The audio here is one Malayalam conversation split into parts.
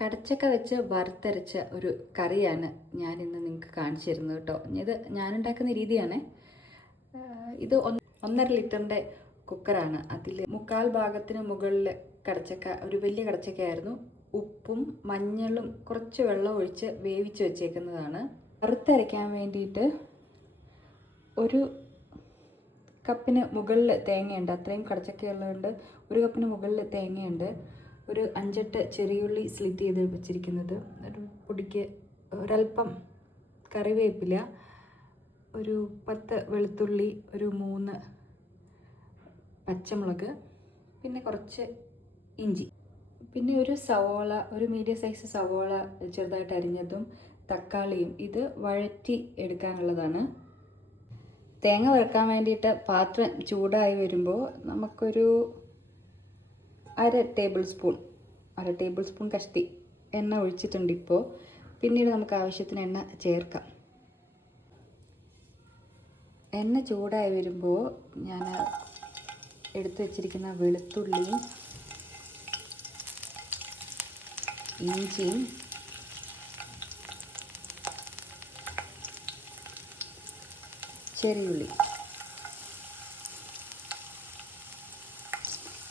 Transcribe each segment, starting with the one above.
കടച്ചക്ക വെച്ച് വറുത്തരച്ച ഒരു കറിയാണ് ഞാനിന്ന് നിങ്ങൾക്ക് കാണിച്ചു തരുന്നത് കേട്ടോ. ഇത് ഞാനുണ്ടാക്കുന്ന രീതിയാണ്. ഇത് 1.5 ലിറ്ററിൻ്റെ കുക്കറാണ്. അതിൽ 1/4 ഭാഗത്തിന് മുകളിൽ കടച്ചക്ക, ഒരു വലിയ കടച്ചക്കയായിരുന്നു, ഉപ്പും മഞ്ഞളും കുറച്ച് വെള്ളം ഒഴിച്ച് വേവിച്ച് വെച്ചേക്കുന്നതാണ്. വറുത്തരയ്ക്കാൻ വേണ്ടിയിട്ട് 1 കപ്പിന് മുകളിൽ തേങ്ങയുണ്ട്. അത്രയും കടച്ചക്കയുള്ളതുകൊണ്ട് 1 കപ്പിന് മുകളിൽ തേങ്ങയുണ്ട്. ഒരു 5-8 ചെറിയുള്ളി സ്ലിറ്റ് ചെയ്ത് വെച്ചിരിക്കുന്നത്, ഒരു പൊടിക്ക് ഒരല്പം കറിവേപ്പില, ഒരു 10 വെളുത്തുള്ളി, ഒരു 3 പച്ചമുളക്, പിന്നെ കുറച്ച് ഇഞ്ചി, പിന്നെ ഒരു സവോള, ഒരു മീഡിയം സൈസ് സവോള ചെറുതായിട്ട് അരിഞ്ഞതും, തക്കാളിയും. ഇത് വഴറ്റി എടുക്കാനുള്ളതാണ്. തേങ്ങ വറുക്കാൻ വേണ്ടിയിട്ട് പാത്രം ചൂടായി വരുമ്പോൾ നമുക്കൊരു 1/2 ടേബിൾ സ്പൂൺ കഷ്ടി എണ്ണ ഒഴിച്ചിട്ടുണ്ട് ഇപ്പോൾ. പിന്നീട് നമുക്ക് ആവശ്യത്തിന് എണ്ണ ചേർക്കാം. എണ്ണ ചൂടായി വരുമ്പോൾ ഞാൻ എടുത്തു വച്ചിരിക്കുന്ന വെളുത്തുള്ളിയും ഇഞ്ചിയും ചെറിയുള്ളി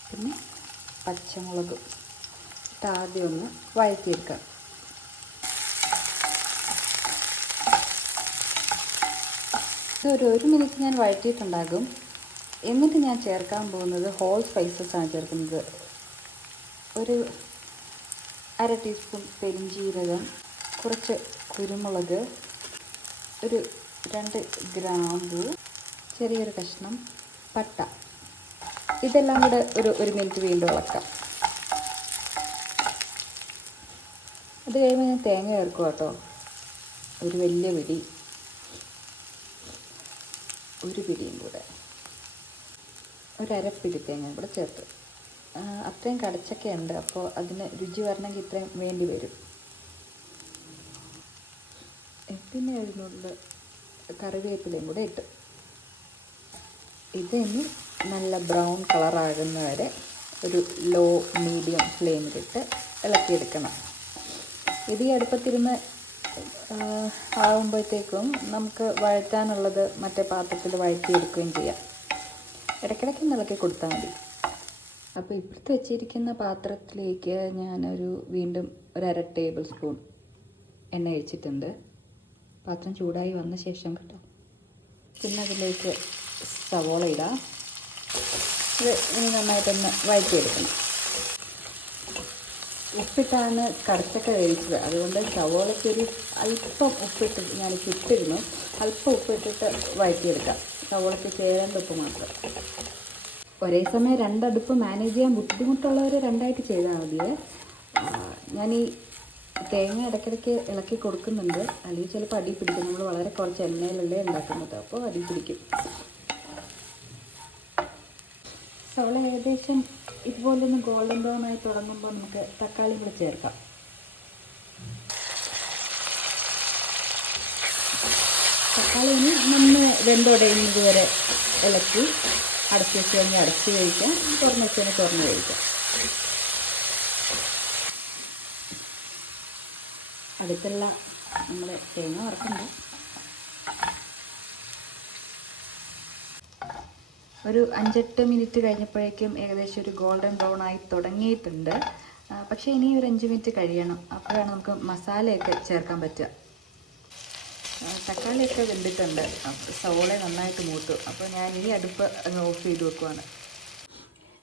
പിന്നെ പച്ചമുളക് ആദ്യം ഒന്ന് വഴറ്റിയെടുക്കാം. ഇതൊരു 1 മിനിറ്റ് ഞാൻ വഴറ്റിയിട്ടുണ്ടാകും. എന്നിട്ട് ഞാൻ ചേർക്കാൻ പോകുന്നത് ഹോൾ സ്പൈസസ് ആണ് ചേർക്കുന്നത്. ഒരു 1/2 ടീസ്പൂൺ പെരിഞ്ജീരകം, കുറച്ച് കുരുമുളക്, ഒരു 2 ഗ്രാമ്പു, ചെറിയൊരു കഷ്ണം പട്ട. ഇതെല്ലാം കൂടെ ഒരു 1 മിനിറ്റ് വീണ്ടും ഇളക്കാം. അത് കഴിയുമ്പോൾ ഞാൻ തേങ്ങ ചേർക്കും കേട്ടോ. ഒരു വലിയ പിടി, ഒരു പിടിയും കൂടെ, ഒരു അരപ്പിടി തേങ്ങ കൂടെ ചേർത്ത്. അത്രയും കടച്ചൊക്കെ ഉണ്ട്, അപ്പോൾ അതിന് രുചി വരണമെങ്കിൽ ഇത്രയും വേണ്ടി വരും. പിന്നെ അതിനുള്ള കറിവേപ്പിലയും കൂടെ ഇട്ട് ഇതിന് നല്ല ബ്രൗൺ കളറാകുന്ന വരെ ഒരു ലോ മീഡിയം ഫ്ലെയിമിലിട്ട് ഇളക്കിയെടുക്കണം. ഇത് ഈ അടുപ്പത്തിരുന്ന് ആകുമ്പോഴത്തേക്കും നമുക്ക് വഴറ്റാനുള്ളത് മറ്റേ പാത്രത്തിൽ വഴറ്റിയെടുക്കുകയും ചെയ്യാം. ഇടയ്ക്കിടയ്ക്ക് ഇളക്കി കൊടുത്താൽ മതി. അപ്പോൾ ഇപ്പുറത്ത് വെച്ചിരിക്കുന്ന പാത്രത്തിലേക്ക് ഞാനൊരു വീണ്ടും ഒരു 1/2 ടേബിൾ സ്പൂൺ എണ്ണ ഒഴിച്ചിട്ടുണ്ട്. പാത്രം ചൂടായി വന്ന ശേഷം കേട്ടോ. പിന്നെ അതിലേക്ക് സവോള ഇടാം. ഇത് ഇനി നന്നായിട്ടൊന്ന് വഴറ്റിയെടുക്കണം. ഉപ്പിട്ടാണ് കടച്ചക്ക വേവിച്ചത്, അതുകൊണ്ട് സവോളയ്ക്കൊരു അല്പം ഉപ്പിട്ട് ഞാനിപ്പോൾ ഇട്ടിരുന്നു. അല്പം ഉപ്പിട്ടിട്ട് വഴറ്റിയെടുക്കാം. സവോളയ്ക്ക് ചേരേണ്ട ഉപ്പ് മാത്രം. ഒരേ സമയം 2 അടുപ്പ് മാനേജ് ചെയ്യാൻ ബുദ്ധിമുട്ടുള്ളവർ 2ആയിട്ട് ചെയ്താൽ മതിയേ. ഞാൻ ഈ തേങ്ങ ഇടയ്ക്കിടയ്ക്ക് ഇളക്കി കൊടുക്കുന്നുണ്ട്, അല്ലെങ്കിൽ ചിലപ്പോൾ അടി പിടിക്കും. നമ്മൾ വളരെ കുറച്ച് എണ്ണയിലല്ലേ ഉണ്ടാക്കുന്നത്, അപ്പോൾ അടി പിടിക്കും. സവോള ഏകദേശം ഇതുപോലൊന്ന് ഗോൾഡൻ ബ്രൗൺ ആയി തുടങ്ങുമ്പോൾ നമുക്ക് തക്കാളി കൂടെ ചേർക്കാം. തക്കാളി നന്ന് വെന്തുടയുന്നത് വരെ ഇളക്കി അടച്ച് വെച്ച് കഴിഞ്ഞാൽ അടച്ച് കഴിക്കാം, തുറന്ന് വെച്ചാൽ തുറന്ന് കഴിക്കാം. അടുത്തുള്ള നമ്മുടെ തേങ്ങ വറക്കണ്ട. ഒരു 5-8 മിനിറ്റ് കഴിഞ്ഞപ്പോഴേക്കും ഏകദേശം ഒരു ഗോൾഡൻ ബ്രൗൺ ആയി തുടങ്ങിയിട്ടുണ്ട്. പക്ഷേ ഇനി ഒരു 5 മിനിറ്റ് കഴിയണം, അപ്പോഴാണ് നമുക്ക് മസാലയൊക്കെ ചേർക്കാൻ പറ്റുക. തക്കാളിയൊക്കെ വെന്തിട്ടുണ്ട്, സവോള നന്നായിട്ട് മൂത്തു. അപ്പോൾ ഞാൻ ഈ അടുപ്പ് അങ്ങ് ഓഫ് ചെയ്ത് വെക്കുവാണ്.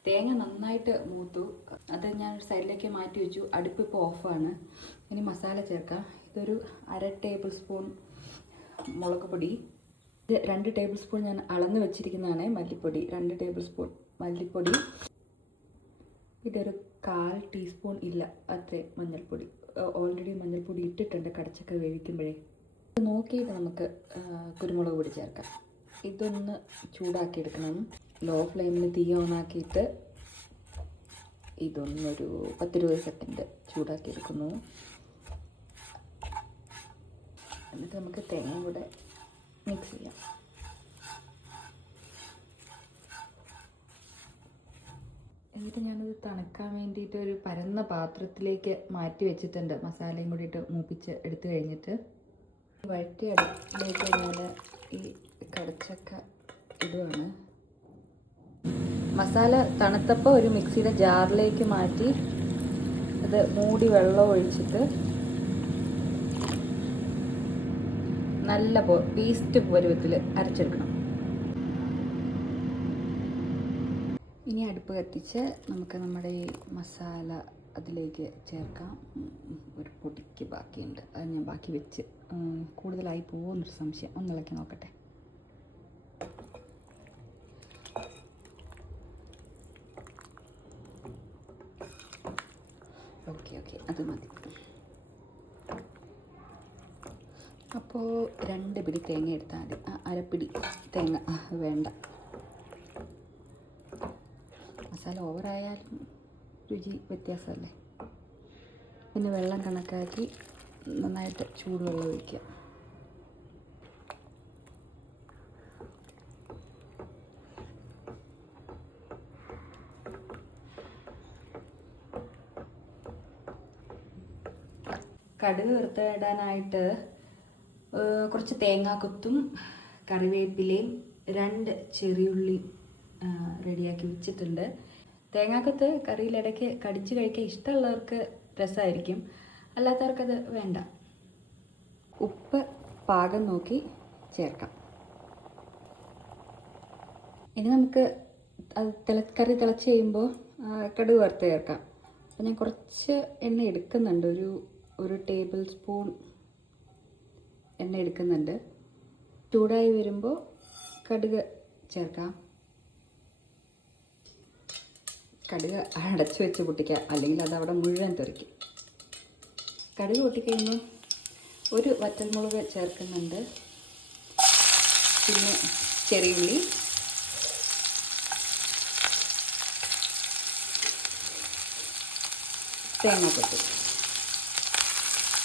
തേങ്ങ നന്നായിട്ട് മൂത്തു, അത് ഞാൻ ഒരു സൈഡിലേക്ക് മാറ്റി വെച്ചു. അടുപ്പ് ഇപ്പോൾ ഓഫാണ്. ഇനി മസാല ചേർക്കാം. ഇതൊരു 1/2 ടേബിൾ സ്പൂൺ മുളക് പൊടി, 2 ടേബിൾ സ്പൂൺ ഞാൻ അളന്ന് വെച്ചിരിക്കുന്നതാണ് മല്ലിപ്പൊടി, 2 ടേബിൾ സ്പൂൺ മല്ലിപ്പൊടി, ഇതൊരു 1/4 ടീസ്പൂൺ ഇല്ല അത്രയും മഞ്ഞൾപ്പൊടി. ഓൾറെഡി മഞ്ഞൾപ്പൊടി ഇട്ടിട്ടുണ്ട് കടച്ചക്ക വേവിക്കുമ്പോഴേ. നോക്കിയിട്ട് നമുക്ക് കുരുമുളക് പൊടി ചേർക്കാം. ഇതൊന്ന് ചൂടാക്കിയെടുക്കണം. ലോ ഫ്ലെയിമിൽ തീ ഓണാക്കിയിട്ട് ഇതൊന്നൊരു 10-20 സെക്കൻഡ് ചൂടാക്കിയെടുക്കുന്നു. എന്നിട്ട് നമുക്ക് തേങ്ങ കൂടെ മിക്സ് ചെയ്യാം. എന്നിട്ട് ഞാനത് തണുക്കാൻ വേണ്ടിയിട്ട് ഒരു പരന്ന പാത്രത്തിലേക്ക് മാറ്റി വെച്ചിട്ടുണ്ട്. മസാലയും കൂടിയിട്ട് മൂപ്പിച്ച് എടുത്തു കഴിഞ്ഞിട്ട് വഴറ്റിയ അടുപ്പിലേക്ക് ഞാൻ ഈ കടച്ചക്ക ഇടുവാണ്. മസാല തണുത്തപ്പോൾ ഒരു മിക്സിയുടെ ജാറിലേക്ക് മാറ്റി അത് മൂടി വെള്ളം ഒഴിച്ചിട്ട് നല്ല പേസ്റ്റ് പരുവത്തിൽ അരച്ചെടുക്കണം. ഇനി അടുപ്പ് കത്തിച്ച് നമുക്ക് നമ്മുടെ ഈ മസാല അതിലേക്ക് ചേർക്കാം. ഒരു പൊടിക്ക് ബാക്കിയുണ്ട്, അത് ഞാൻ ബാക്കി വെച്ച് കൂടുതലായി പോകുമെന്നൊരു സംശയം. ഒന്ന് ഇളക്കി നോക്കട്ടെ. ഓക്കെ അത് മതി. അപ്പോൾ 2 പിടി തേങ്ങ എടുത്താൽ മതി. അരപ്പിടി തേങ്ങ വേണ്ട. മസാല ഓവറായാലും രുചി വ്യത്യാസമല്ലേ. പിന്നെ വെള്ളം കണക്കാക്കി നന്നായിട്ട് ചൂടുവെള്ളം ഒഴിക്കുക. കടുക് വറുത്തിടാനായിട്ട് കുറച്ച് തേങ്ങാക്കൊത്തും കറിവേപ്പിലയും 2 ചെറിയുള്ളി റെഡിയാക്കി വെച്ചിട്ടുണ്ട്. തേങ്ങാക്കൊത്ത് കറിയിലിടയ്ക്ക് കടിച്ച് കഴിക്കാൻ ഇഷ്ടമുള്ളവർക്ക് രസമായിരിക്കും, അല്ലാത്തവർക്കത് വേണ്ട. ഉപ്പ് പാകം നോക്കി ചേർക്കാം. ഇനി നമുക്ക് അത് കറി തിളച്ച് കഴിയുമ്പോൾ കടുക് വറുത്ത് ചേർക്കാം. അപ്പം ഞാൻ കുറച്ച് എണ്ണ എടുക്കുന്നുണ്ട്, ഒരു ടേബിൾ സ്പൂൺ എണ്ണ എടുക്കുന്നുണ്ട്. ചൂടായി വരുമ്പോൾ കടുക് ചേർക്കാം. കടുക് അടച്ചു വെച്ച് പൊട്ടിക്കുക, അല്ലെങ്കിൽ അത് അവിടെ മുഴുവൻ തെറിക്കും. കടുക് പൊട്ടിക്കഴിയുമ്പോൾ ഒരു വറ്റൽമുളക് ചേർക്കുന്നുണ്ട്. പിന്നെ ചെറിയുള്ളി, തേങ്ങാക്കൊത്ത്,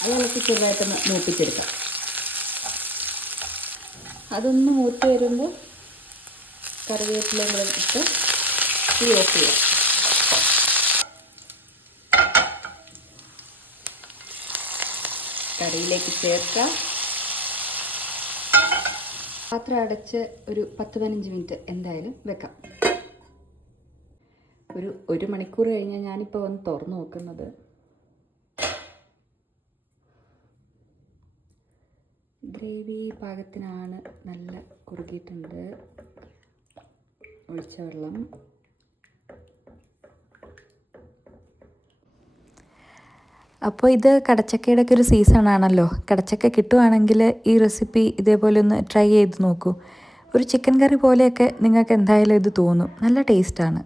അത് ഇളക്കി ചെറുതായിട്ടൊന്ന് മൂപ്പിച്ചെടുക്കാം. അതൊന്ന് മൂത്ത് വരുമ്പോൾ കറിവേപ്പിലയും കൂടെ ഇട്ട് തീ ഓഫ് ചെയ്യാം. കറിയിലേക്ക് ചേർക്കാം. പാത്രം അടച്ച് ഒരു 10-15 മിനിറ്റ് എന്തായാലും വെക്കാം. ഒരു മണിക്കൂർ കഴിഞ്ഞാൽ ഞാനിപ്പോൾ വന്ന് തുറന്ന് നോക്കുന്നത്. ഗ്രേവി പാകത്തിനാണ്, നല്ല കുറുകിയിട്ടുണ്ട്. ഒഴിച്ച വെള്ളം. അപ്പോൾ ഇത് കടച്ചക്കയുടെ ഒക്കെ ഒരു സീസണാണല്ലോ. കടച്ചക്ക കിട്ടുവാണെങ്കിൽ ഈ റെസിപ്പി ഇതേപോലെ ഒന്ന് ട്രൈ ചെയ്ത് നോക്കൂ. ഒരു ചിക്കൻ കറി പോലെയൊക്കെ നിങ്ങൾക്ക് എന്തായാലും ഇത് തോന്നും. നല്ല ടേസ്റ്റാണ്.